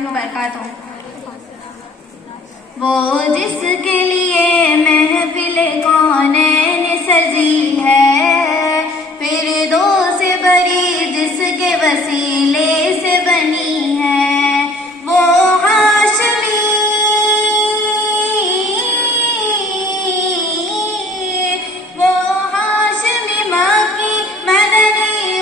وبرکاتہ۔ وہ جس کے لیے محفل کونین سجی ہے، فردوس بری جس کے وسیلے سے بنی ہے، وہ ہاشمی ماں کی مدنی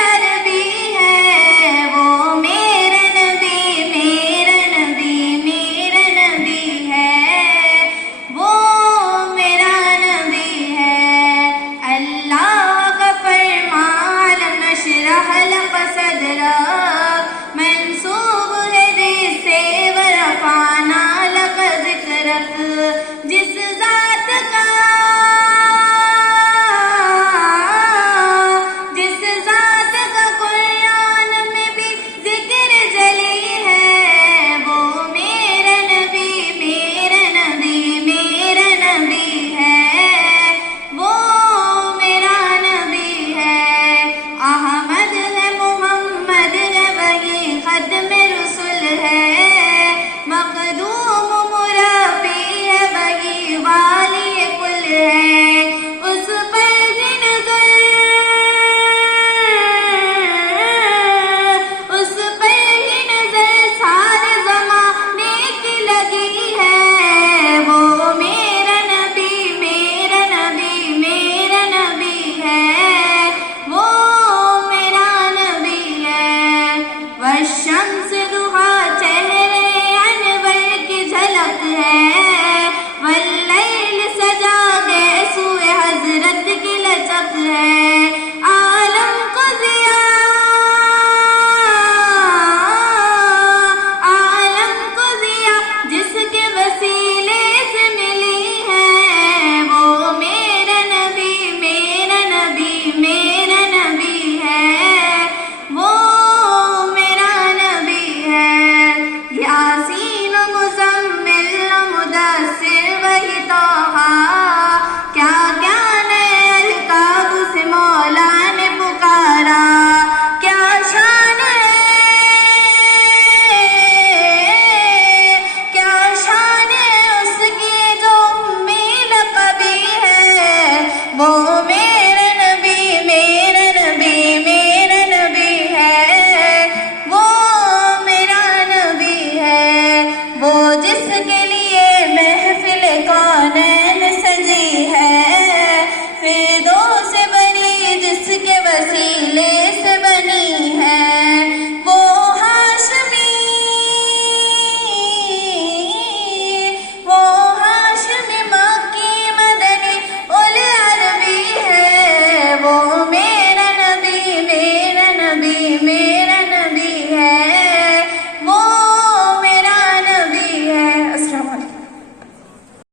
عربی ہے، وہ میرا نبی میرا نبی میرا نبی ہے، وہ میرا نبی ہے۔ اللہ کا فرمان نشرح لک صدرک منسوب ہے جس سے ورفعنا لک ذکرک، جس ذات کا قرآن میں بھی ذکر جلی ہے، وہ میرا نبی میرا نبی میرا نبی ہے، وہ میرا نبی ہے۔ احمد ہے محمد ہے وہی ختم رسول ہے، مقدور